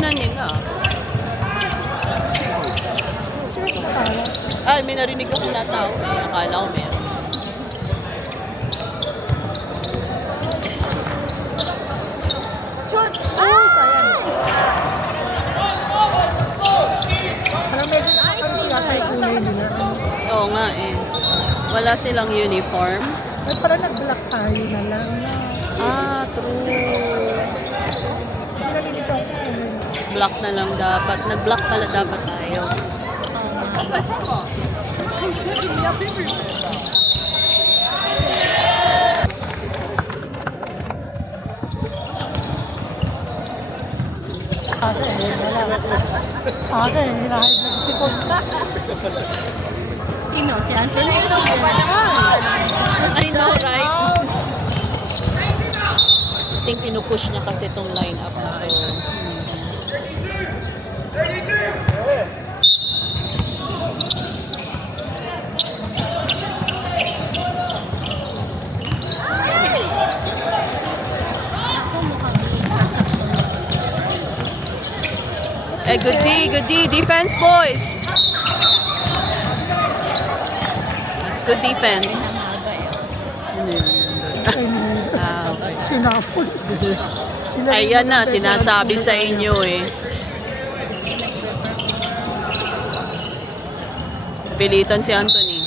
na nila. Ay, may narinig ako na tao. Akala ko meron. Shoot! Oh, sayang. Parang medyo nakakalimutan yung kulay nila. Oo nga eh. Wala silang uniform. Ay, parang nag-block tayo na lang. Ah, true. Hindi nalilito ako sa kulay. Block na lang dapat. Nag-block pala dapat tayo. Ate, hinahid na si Ponta. Sino? Si Anthony o si I know, right? I think pinupush niya kasi itong line-up na to. Eh, good D, defense boys. That's good defense. Ah, okay. Sinafol. Ayan na, sinasabi sa inyo eh. Pilitan si Anthony.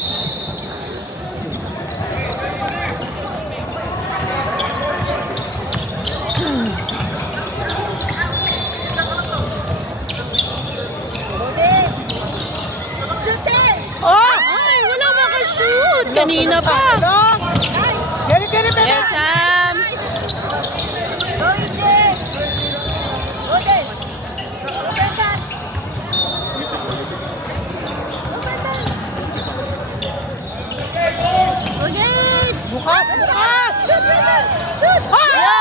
Oh! Ay, wala makashoot. Kanina pa. Get it, Yes, Sam. Bukas! Yo!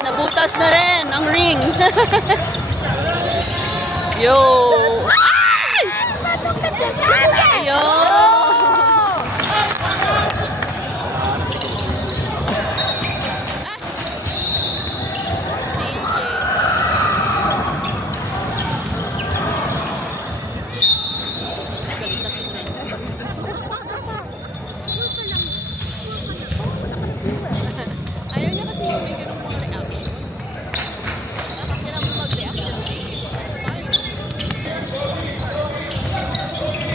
Nabutas na rin ang ring. Yo! Ay! Yo! Ayaw niya kasi yung may ganung mga reaction. Dapat nila mo mag-react just make it fine.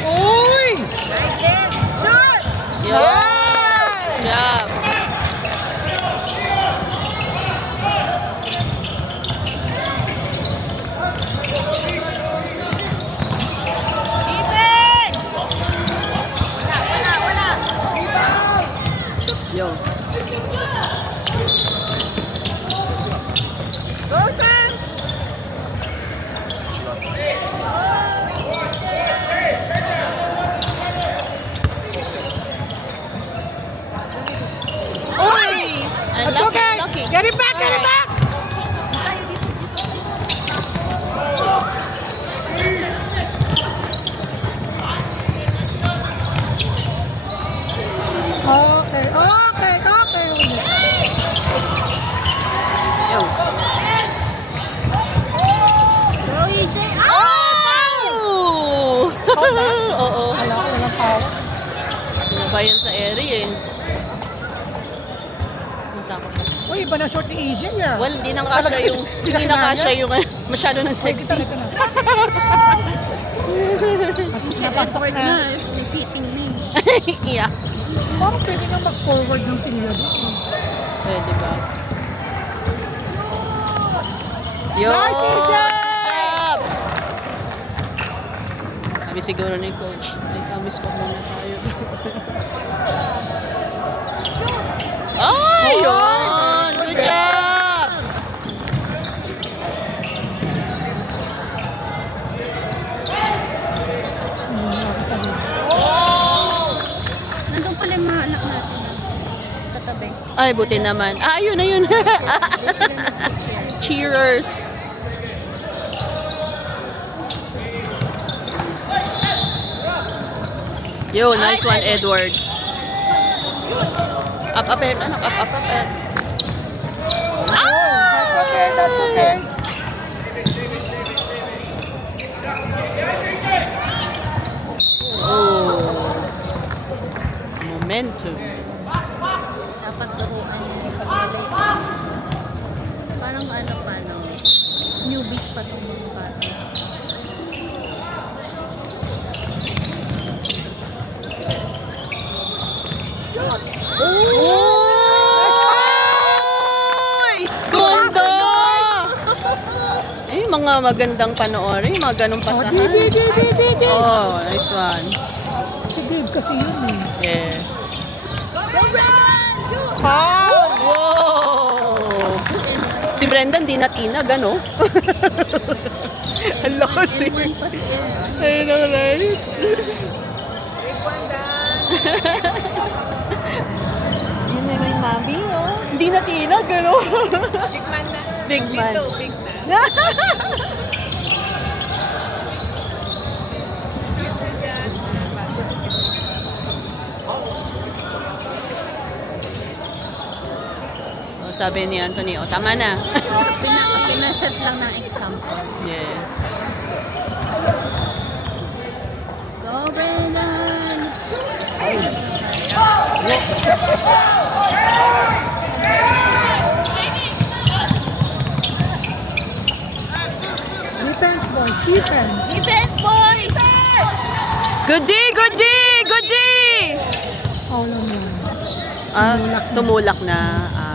Uy! Yo! Yeah. Yo. Uy! Unlucky. Get it back! Okay. Yo. Oh! Oo. Wala ko walang power. Sinabayan sa area eh. Punta ko pa. Uy, iba na short ni EJ ah. Well, hindi na kasya yung masyado ng sexy. Ito na. Mas napasok na. Repeating me. Yeah. Parang pwede nga mag-forward ng sila doon. Pwede ba? Yo! Nice, EJ! Sabi siguro ni coach, ay kamis ko muna tayo. Ay, yun! Good job! Nandun pala yung mga anak natin. Katabi. Ay, buti naman. Ah, ayun. Cheers! Yo, nice one, Edward. Up, anak. Up. That's okay. Momentum. Dapat turuan niya yung paglalay. Parang newbies pa itong mga bata. Uy! Ganda! Eh, mga magandang panoorin, mga ganong pasahan. Di. Oh, nice one. Si Dave kasi yun eh. Yeah. Wow! Wow! Si Brendan di natinag, ano? Ang lakas eh. I know, right? Yun na yung mami, oh. Hindi natinag, ano? Big man na. Big man. Big na. Oh, sabi ni Anthony, oh, tama na. Pinaset lang ng example. Yeah. Go, Brendan! Defense, boys. Defense. Defense, boys! Good D! Good D! Good D! Foul lang yun. Ah, tumulak na. Ah,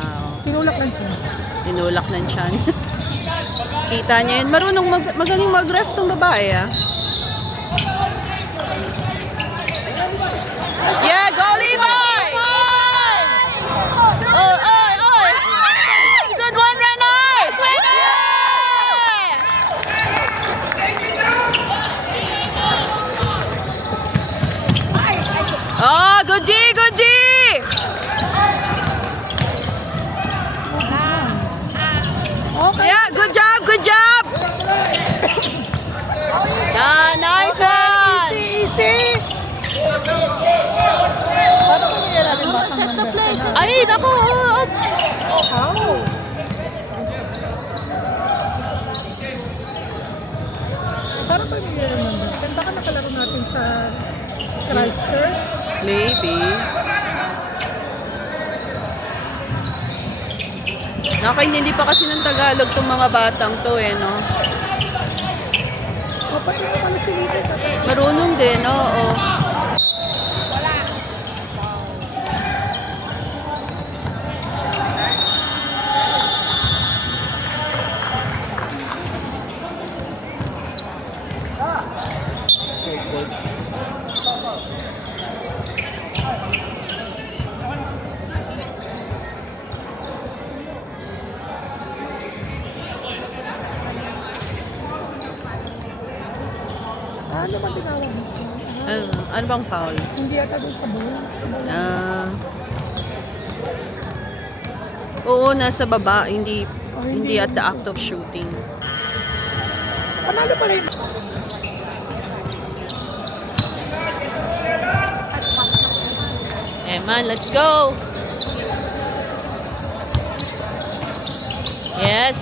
Tinulak lang siya. tinulak ng tiyan. Kita niya yun. Marunong magaling mag-ref tong babae, ah. Yeah, go Levi! Oh, oh, oh! Good one, Reynolds! Oh, good D! Good D! Okay. Yeah, good job! Good job! Ah, nice one! Easy! Paano ko nila natin batang Set the play, set the Ay, naku! How? Paano ko nila naman? Kaya baka nakalaro natin sa Christchurch? Maybe. Nakaintindi pa kasi ng Tagalog tong mga batang to eh, no? O, pati na pala si Lito. Marunong din, oo. Ano ba tinawag mo? Ano bang foul? Hindi ata doon sa buong. Sa buong. Ah. Oo, nasa baba, hindi hindi at the act of shooting. Panalo pala yun. Eman, let's go! Yes!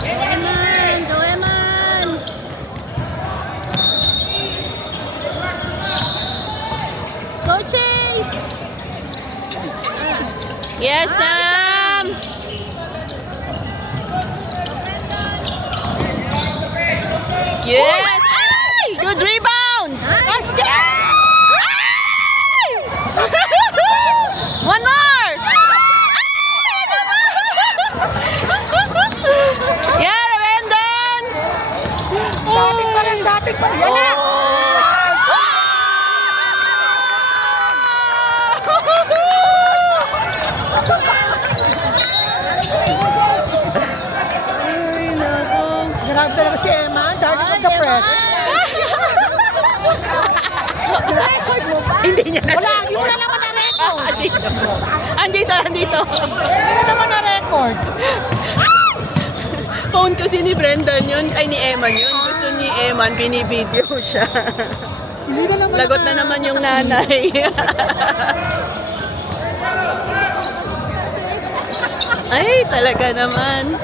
Go, Eman! Go, Eman! Go, Chase! Yes, Sam! Yes! Ay! Good rebound! Nice! One more! Yeah, Brendan! Dating pa rin, dating pa rin. Yan na! Ay, nako. Grabe talaga si Emma. Dahil magka-press. Hindi niya na. Wala, hindi mo na naman na-record. Andito. Hindi mo naman na-record. Phone kasi ni Brendan yun, ay ni Eman yun. Gusto ni Eman, binibideo siya. Hindi na naman Lagot na naman yung nanay. Ay, talaga naman.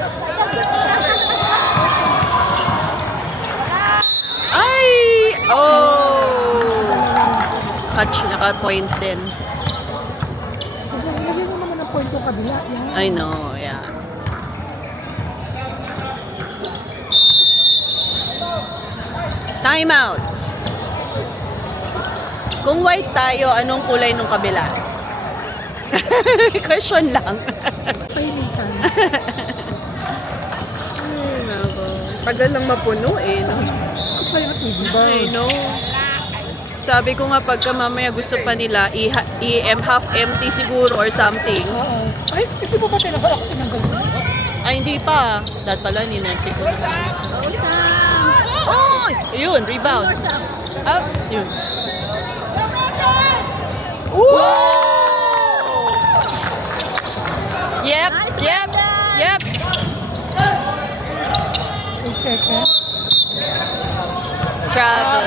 Ay! Oh! Catch, naka-point din. Lagyan mo naman ang point yung kabila. Yan. I know, yeah. Time out. Kung white tayo, anong kulay nung kabila? Question lang. Painitan. Ay, nako. Tagal lang mapuno eh, no? It's very not diba? I know. Sabi ko nga pagka mamaya gusto pa nila, half empty siguro or something. Oo. Ay, hindi mo ba tinanggal ako tinanggal mo? Ay, hindi pa. Dahil pala, ninempty ko. Oh! Yun, rebound. Up. Yun. Woo! Yep, yep, yep. I-check eh. Travel.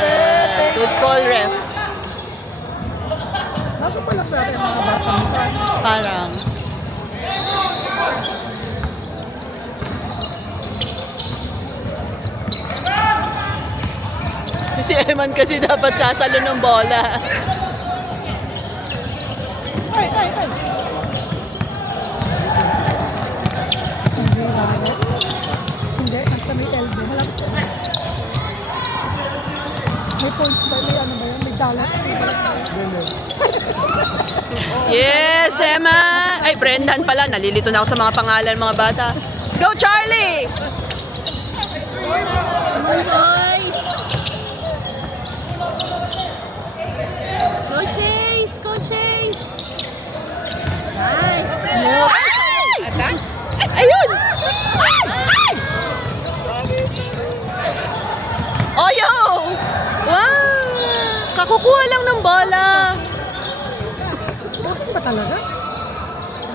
Good call, ref. Bago pa lang dati mga batang ito. Parang. Si Eman kasi dapat sasalo ng bola. Ay, ay, ay. Hindi, lalo. Hindi, basta may elbow. Malapit sa may points ba? May ano ba yun? May dollar. Yes, Eman! Ay, Brendan pala. Nalilito na ako sa mga pangalan mga bata. Let's go, Charlie! Boys! Go Chase! Go Chase! Nice! Ay! Ayun! Oh, yo! Wow! Kakukuha lang ng bola. Bakit ba talaga?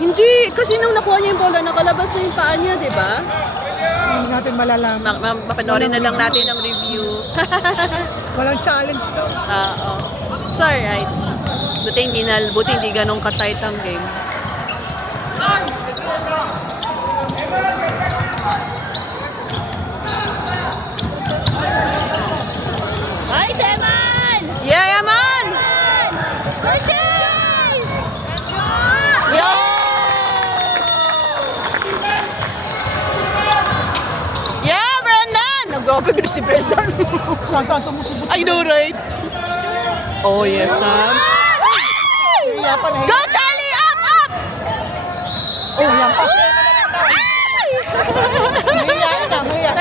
Hindi, kasi nung nakuha niya yung bola, nakalabas na yung paa niya, di ba? Hindi natin malalaman. Mapanorin na lang natin ang review. Walang challenge daw. Oo. So, alright. Buti hindi ganun ka-tight ang game. Hi, Seman! Yeah, man! Go Chase! Yo! Yeah, Brendan! Nag-grabe bilis si Brendan. Sumusubot. I know, right? Oh, yes, Sam. Hiya pa na. Go, Charlie! Up, up! Oh, yan pa. Mahiya na, mahiya.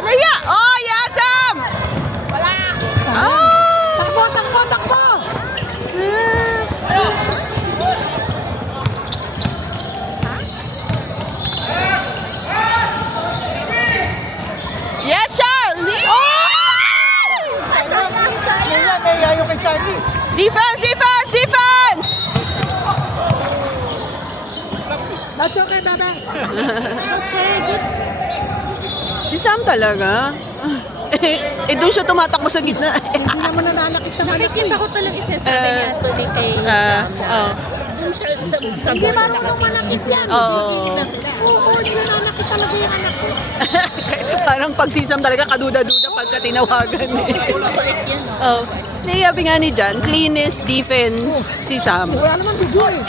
Nahiya! Oh, yeah, Sam! Oh! Takbo, takbo, takbo! Yes, Charlie! Mahiya yung kay Charlie. Defense, defense, defense! That's okay, bebe. Si Sam talaga. Doon siya tumatakbo sa gitna. Hindi naman nananakit naman ako. Nakikita ko talaga sinasabi niya tuloy kay Oh. Hindi marunong manakit yan. Oo. Oo, hindi nananakit talaga yung anak ko. Parang pag si Sam talaga kaduda-duda pagka tinawagan eh. Oh. Nayabi nga ni Jan, cleanest defense si Sam. Wala naman dugo eh.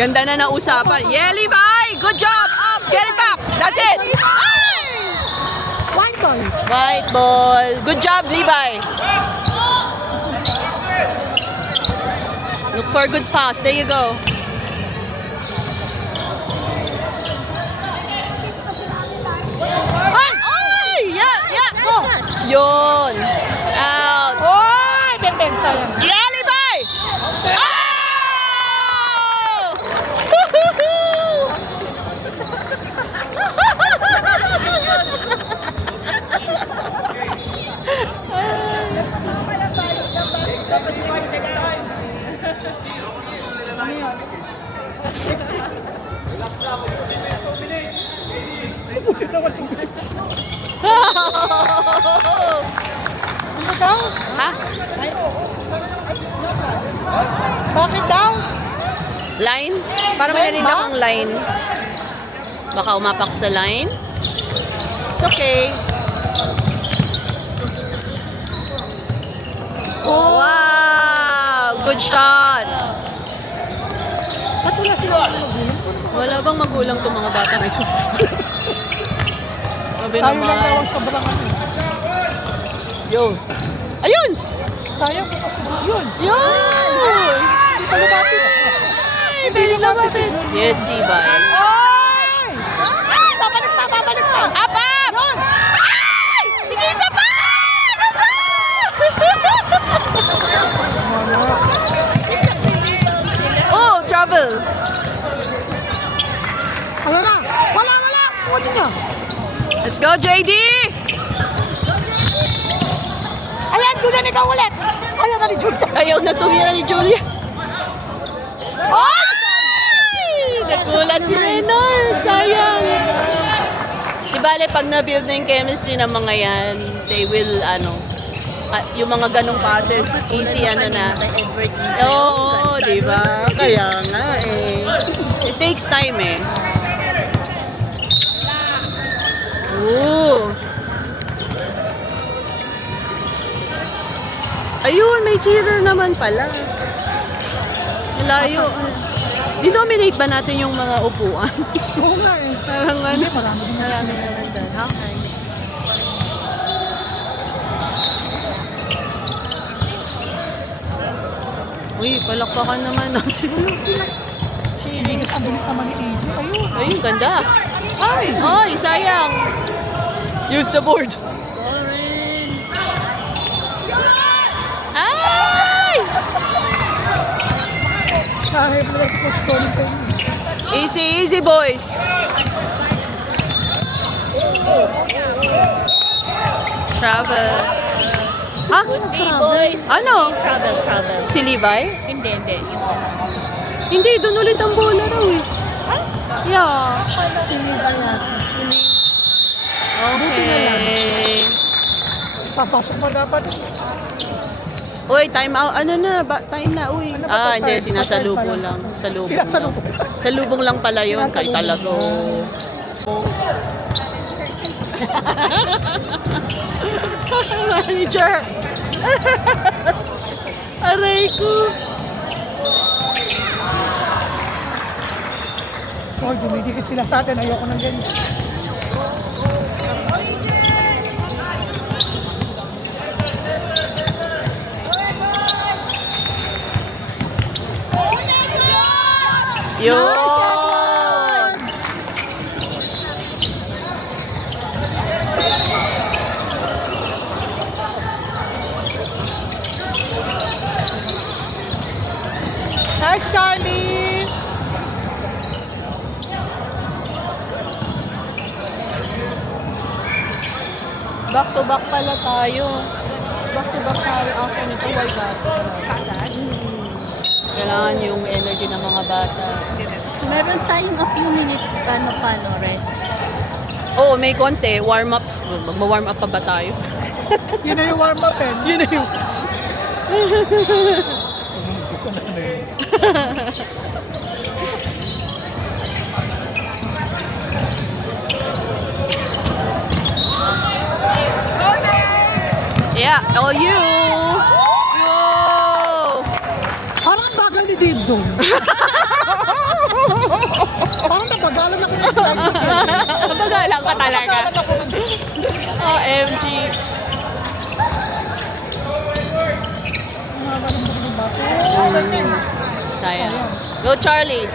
Ganda na usapan. Yeah, Levi! Good job! Up! Get it back! That's it! One ball. White ball. Good job, Levi. Look for a good pass. There you go. Ay! Yeah, yeah. Go. Yun. Out. Oy! Beng-beng, sayang. Yeah, Levi! Oh! Ano daw? Ha? Bakit daw? Line? Parang may narinig akong line. Baka umapak sa line. It's okay. Wow! Good shot! Ba't wala sila magulang? Wala bang magulang to mga bata ito? Sabi Tayo lang daw naman. ang sobrang ano. Yo! Ayun! Sayang ko kasi yun. Yun! Hindi pa lumapit. Ay, very lumapit. Yes, Sibay. Ay! Ay! Babalik pa! Babalik pa! Up, up! Ay! Sige, isa pa! Oh, travel! Ano na? Wala! Huwag niya. Let's go, JD! Ayan, Julian, ikaw ulit. Ayan na ni Julian. Ayaw na tumira ni Julia. Ay! Nagulat si Renard. Sayang. Di bale, pag na-build na yung chemistry ng mga yan, they will, yung mga ganong passes, easy na. Oo, di ba? Kaya nga eh. It takes time eh. Ooh. Ayun, may cheerer naman pala. Layo. Dinominate ba natin yung mga upuan? Oo nga eh. Parang ano? Hindi, marami din. Marami naman doon. Okay. Uy, palakpakan naman natin. Ayun sila. Ang bilis naman ni AJ. Ayun. Ayun, ganda. Ay! Ay, sayang. Use the board. Ay! Kahit mo si Coach Tony sa inyo. Easy, easy, boys. Travel. Ha? boys. Ano? Travel. Si Levi? Hindi. Hindi, doon ulit ang bola raw eh. Yeah. Siniba natin. Okay. Papasok mo dapat. Uy, time out. Ano na? Time na, uy. Ano ba, Hindi. patay? Sinasalubong Patay pa lang. Salubong. Sinasalubong. Salubong lang pala yun. Kay Sinasalubong. talaga. Manager. Aray ko. Oh, dumidikit sila sa atin. Ayoko ng ganyan. Yun. Nice, Charlie! Back to back pala tayo. Back to back tayo after nito. Why that? Kailangan yung energy ng mga bata. Meron tayong a few minutes paano rest. Oo, may konti. Warm-ups. Mag-warm up pa ba tayo? Yun na yung warm-up eh. Yun na yung... Yeah, all you! Yo! Parang ang bagal ni Dave doon. Parang nabagalan ako ng slide. Bagalang ka talaga. OMG. Sayang. Go, Charlie.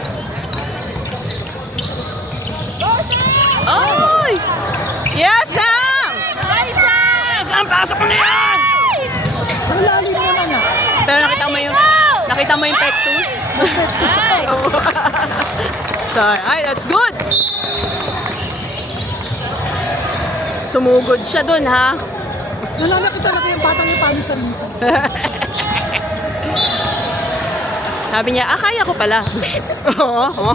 Ay! Yes, Sam! Sam, pasok mo na yan! Malalim naman ah. Pero nakita mo yung pectus? So, ay, that's good! Sumugod siya dun, ha? Nalalaki talaga yung batang yung paminsan-minsan. Sabi niya, kaya ko pala. Oo.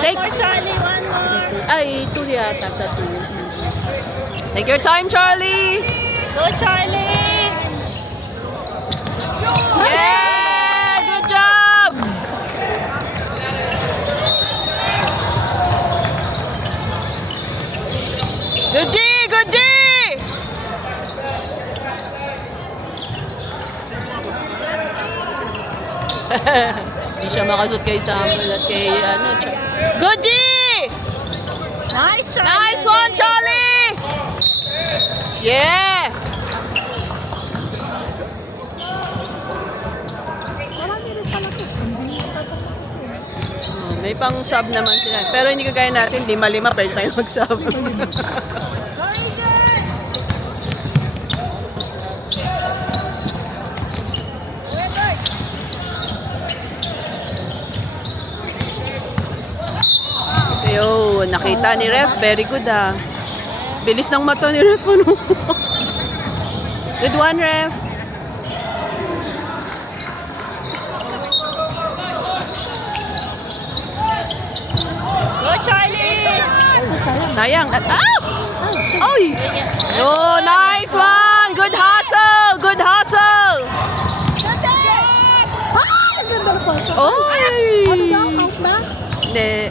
Take, Charlie, one more. ay, 2 yata sa 2. Take your time, Charlie! Go, Charlie! Yeah! Good job! Good G! Good G! Hindi siya makasut kay Samuel at kay Good D! Nice, Charlie! Nice one, Charlie! Yeah! Marami rin pala to. Hindi Oh, may pang sub naman sila. Pero hindi kagaya natin, 5-5, pwede tayo mag-sub. Yo, nakita ni Ref. Very good Bilis ng mata ni Ref. Ano? Good one, Ref. Go, Charlie! Sayang. Oy! Oh, nice one! Good hustle! Good hustle! Ang ganda na pa. Oy! Ano daw? Out na? Hindi.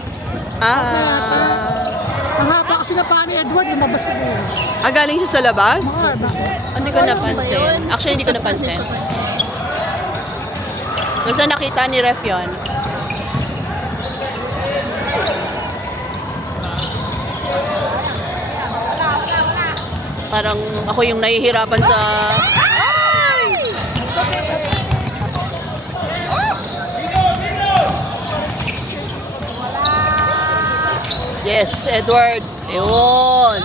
Ang haba kasi na pa ni Edward, lumabas sa dulo. Galing siya sa labas? Mga haba. Hindi ko napansin. Actually, hindi ko napansin. Basta nakita ni Ref yun. Parang ako yung nahihirapan sa... Yes, Edward. Ayun.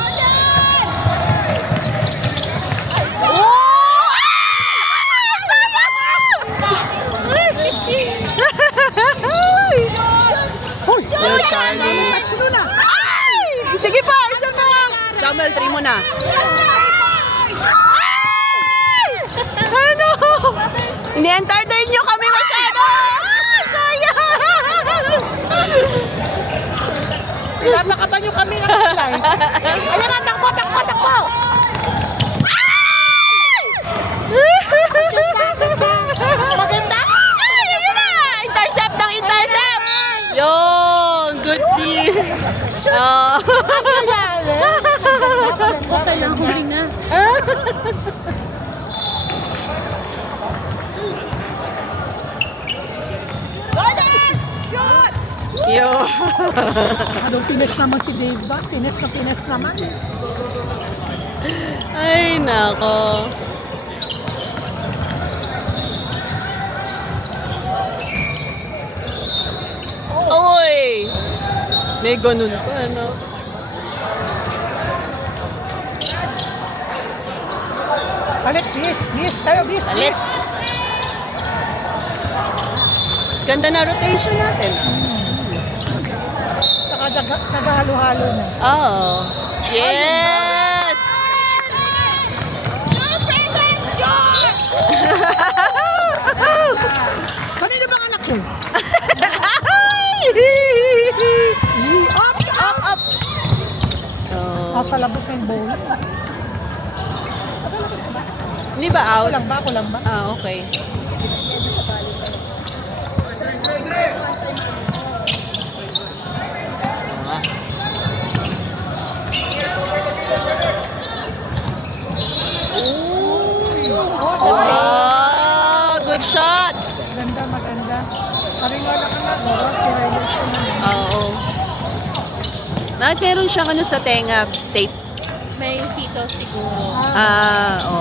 Hoy! Yo, Charlie. Touch mo na! Sige pa, isa pa. Samuel, 3 mo na. Ano? Ini-entertain nyo kami masyado. Sayang. Pinapakaban nyo kami ng slide. Ayan na, takbo, takbo, takbo! Maganda! Ayun na! Intercept ng intercept! Yun! Good team! Okay lang, huling na. Yo! Anong pines naman si Dave ba? Pines naman. Ay, nako. Oy! May ganun pa, no? Balik, bis tayo, bis. Alis! Ganda na rotation natin. Saka nagahalo-halo na. Oh. Yes! Kanino bang anak yun? Up! Up! Oh. Nasa labas na yung bowl. Hindi ba out? Kulang ba? Okay. Good shot! Maganda. Sabi nga lang anak, si-highlight siya naman. Oo. Bakit meron siyang ano sa tenga? Tape? May hito siguro.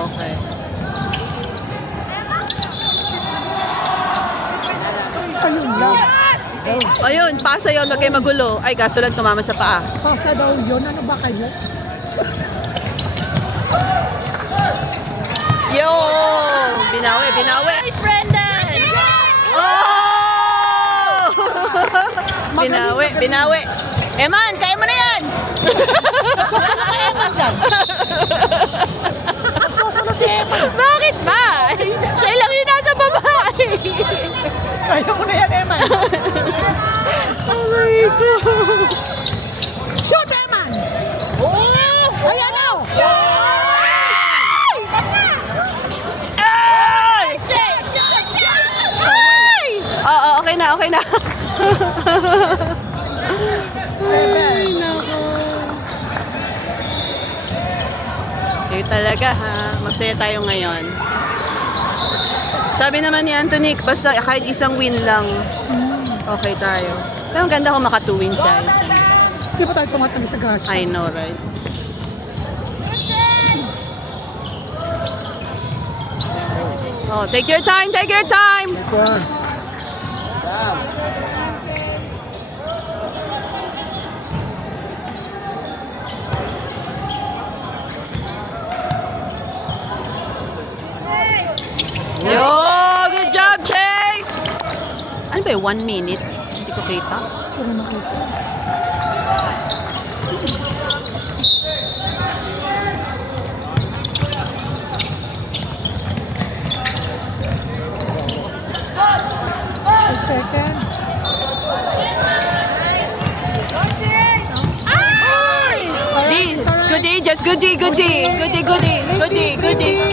Okay. Ayun lang. Ayun, pasa yun. Huwag kayo magulo. Ay, kaso lang tumama sa paa. Pasa daw yun. Ano ba kayo? Yo! Binawi! Nice, Brendan! Oh! Binawi! Eman, kaya mo na yan! Bakit ba? Siya lang yung nasa babae. Kaya mo na yan, Eman. Oh my God! Shoot, Eman! Ayan na! Oo, okay na. Seven. Okay talaga ha. Masaya tayo ngayon. Sabi naman ni Anthony, basta kahit isang win lang, okay tayo. Pero ang ganda kung maka 2 wins tayo. Hindi pa tayo tumatali sa gacha. I know, right? Oh, take your time, take your time! Yo, good job, Chase! Ano ba 1 minute? Hindi ko kita. Puro makita. Eight seconds. D, good D, just good D, good D, good D, good D, good D, good D.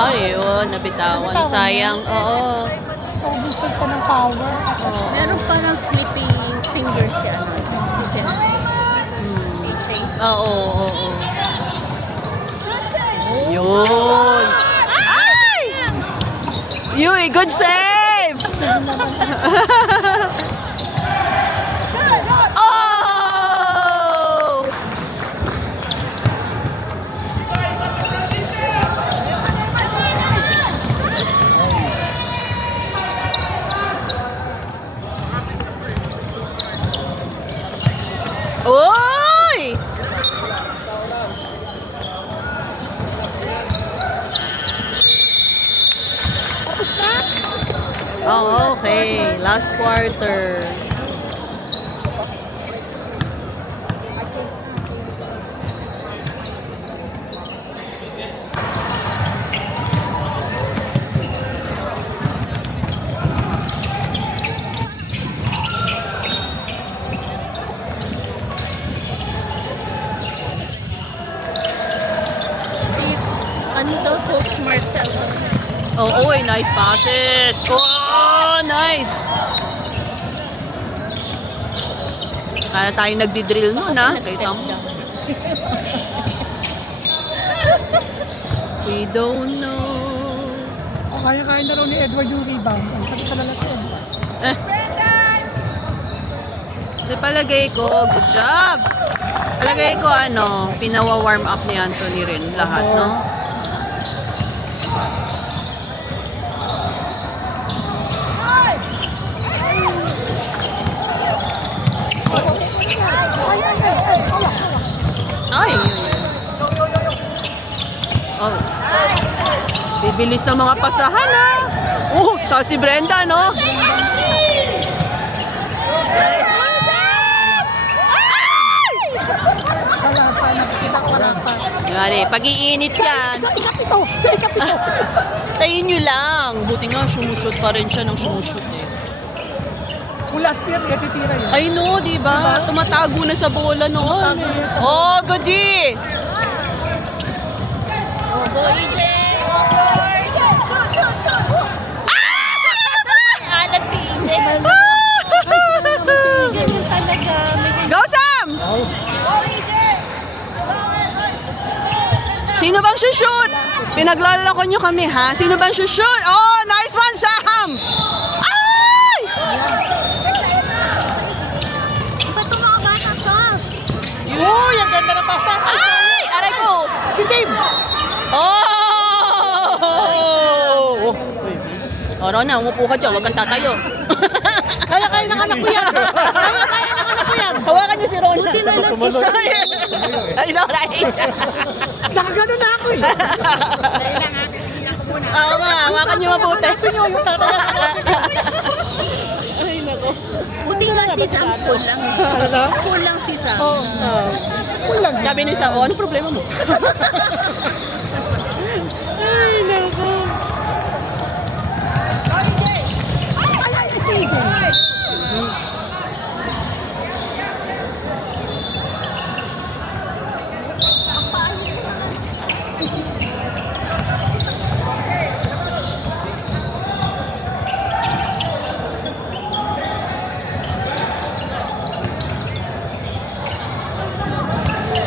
Ayun, nabitawan. Sayang, oo. Pag-booster ka ng power. Meron parang sleepy fingers siya. Chase. Oo, oo, oo. Yun. Ay! Yui, good save! Oh! Oy! Oh, okay. Last quarter. Si, ano daw, Coach Marcel. Oh, oy, nice passes. Oh, nice. Kaya tayo nagdi-drill nun, ha? Kita mo. We don't know. O kaya-kaya na raw ni Edward yung rebound. Ang pati sa lalasin. So, palagay ko, good job. Palagay ko, pinawa-warm up ni Anthony rin lahat, no? Ay, yun. Oh. Bibilis ng mga pasahan, ha? Oh, tapos si Brenda, no? Wala pa, nakikita ko wala pa. Yan pag-iinit yan. Sa ikapito! Sa ikapito! Tayin nyo lang. Buti nga, sumushoot pa rin siya ng sumushoot eh. Kung last year, titira yun. I know, di ba? Tumatago na sa bola noon. Oh, goody! Go, EJ! Alat si EJ. Ganyan talaga. Go, Sam! Sino bang shoot? Pinaglalako nyo kami, ha? Sino bang shoot? Oh, nice one, Sam! Ay! Ba't itong mga bata to? Uy, ang ganda na pasa. Ay! Aray ko! Si Dave! Oh! O, Rona, umupo ka dyan. Huwag kang tatayo. Kaya-kaya ng anak ko yan. Kaya-kaya ng anak ko yan. Hawakan niyo si Rona. Buti na lang si Sam. I know, right? Nakagano na ako eh. Oo nga, hawakan niyo mabuti. Pinyo yung tatay. Ay, nako. Buti nga si Sam. Kulang. Kulang si Sam. Kulang. Sabi ni Sam, ano problema mo? Ay, nako. Ay, si AJ.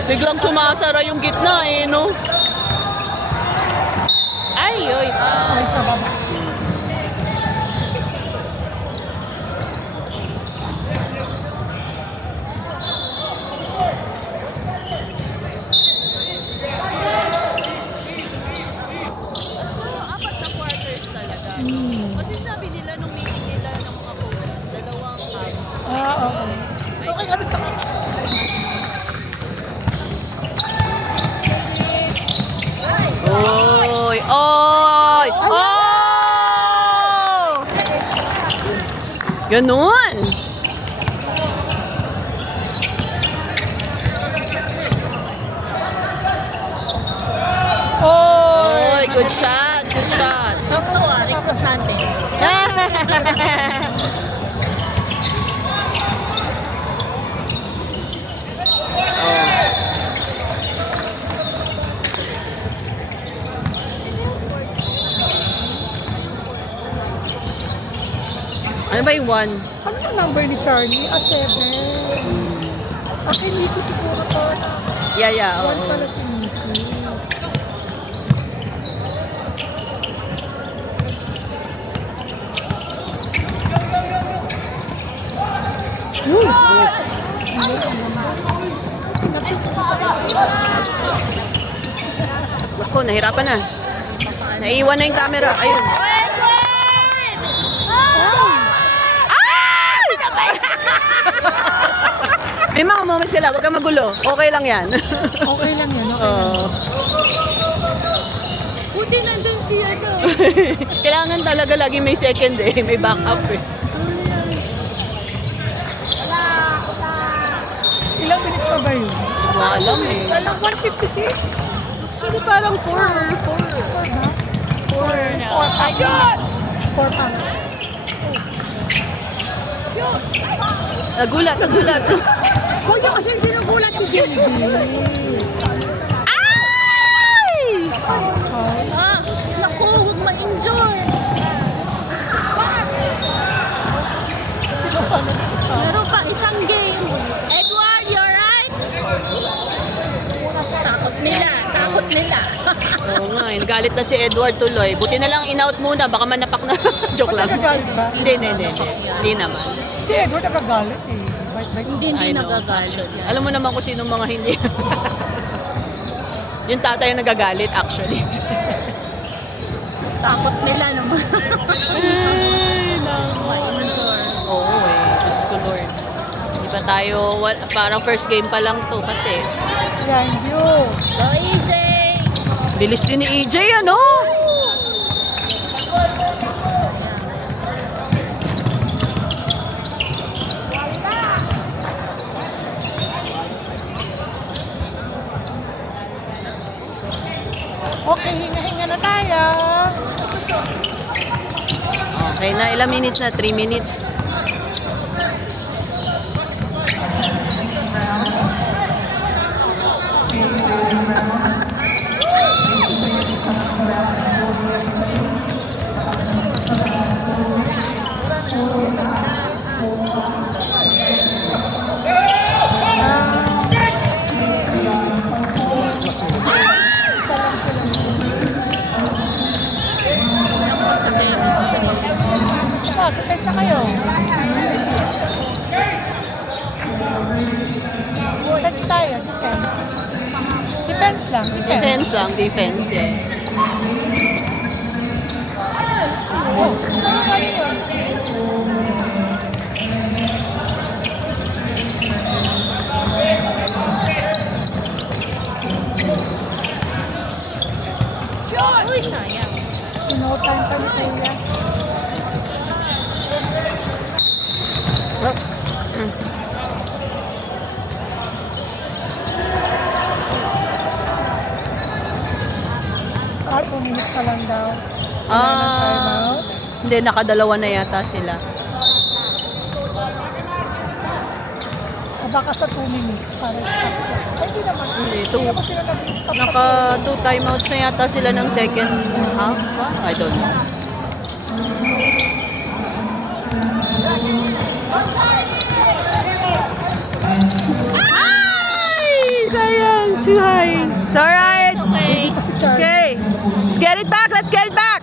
Biglang sumasara yung gitna eh, no? Ganun. Oy, good shot, good shot. Importante. Ano ba yung one? Ano yung number ni Charlie? 7. Okay, Nicky siguro to. Yeah, 1 oo. pala si Nicky. Yun! Naku, nahirapan na. Naiiwan na yung camera. Ayun. May mga moments sila, huwag kang magulo. Okay lang yan. Okay lang yan, okay lang. Oo. Buti nandun si ano. Kailangan talaga lagi may second eh. May backup eh. Ilang minutes pa ba yun? Hindi ko alam eh. Alam, 156? Hindi parang 4. 4 pa. Nagulat. Huwag niyo kasi hindi nagulat si JD. Ay! Naku, huwag ma-enjoy. Meron pa isang game. Edward, you alright? Takot nila. Oo nga, nagalit na si Edward tuloy. Buti na lang in-out muna, baka manapak na. Joke lang. Nagagalit ba? Hindi naman. Si Edward nagagalit eh. Hindi I know. nagagalit. Alam mo naman kung sino mga hindi. Yung tatay yung nagagalit actually. Takot nila naman. Ay, Ma-enjoy. Oo eh, Diyos ko Lord. Di ba tayo, parang first game pa lang to, pati. Yan yun. Go, EJ! Bilis din ni EJ, ano? Okay, hinga-hinga na tayo. Okay na, ilang minutes na? 3 minutes. Text na kayo. Text tayo, defense. Defense lang, defense. Defense eh. Uy, sayang. No time pa ni Kuya. Ah, 2 minutes ka lang daw. Hindi, nakadalawa na yata sila. O baka sa 2 minutes para stop ka. Ay, hindi naman. Hindi, Hindi naman sila nag-stop Naka 2 timeouts na yata sila ng second half ba? I don't know. Ay! Sayang! Too high. It's alright. Hindi pa si Charlie. Okay. Let's get it back. Let's get it back.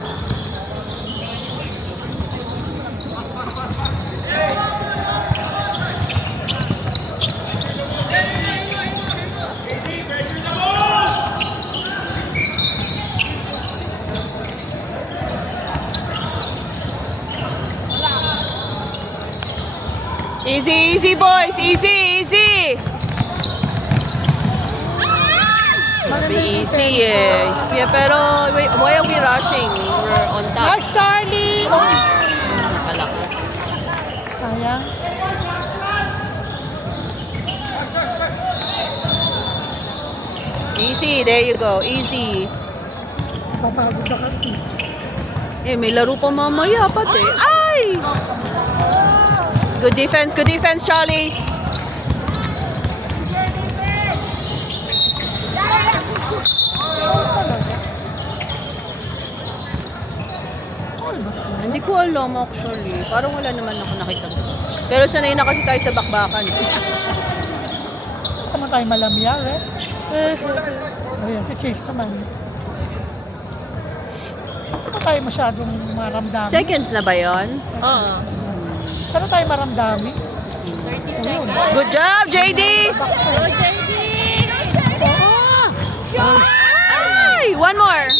Easy, easy boys. Easy, easy. Maganda yung Easy defense. eh. Yeah, pero why are we rushing? We're on top. Nice, Charlie! Nakalakas. Sayang. Easy, there you go. Easy. Papagod na kami. Eh, may laro pa mamaya pati. Ay! Good defense, Charlie. Hindi ko alam actually. Parang wala naman ako nakita. Pero sanay na kasi tayo sa bakbakan. Tama tayo malamya, eh. Ayan, si Chase naman. Hindi tayo masyadong maramdami. Seconds na ba yon? Oo. Saan tayo maramdami? Ayun. Good job, JD! Go, JD! Ay! One more!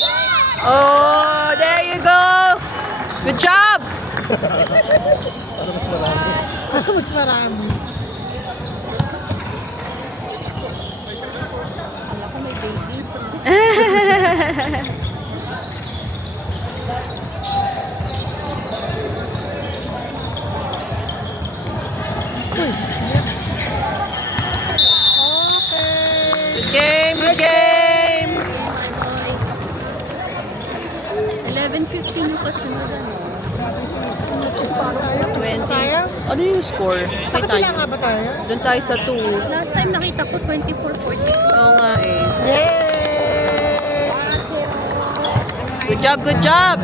Oh, there you go! Good job! Mas marami. Good game! 11:15 yung kasunod. 20. Ano yung score? Sa kapila nga ba tayo? Doon tayo sa 2. Last time nakita ko 24-14. Oo nga eh. Yay! Good job!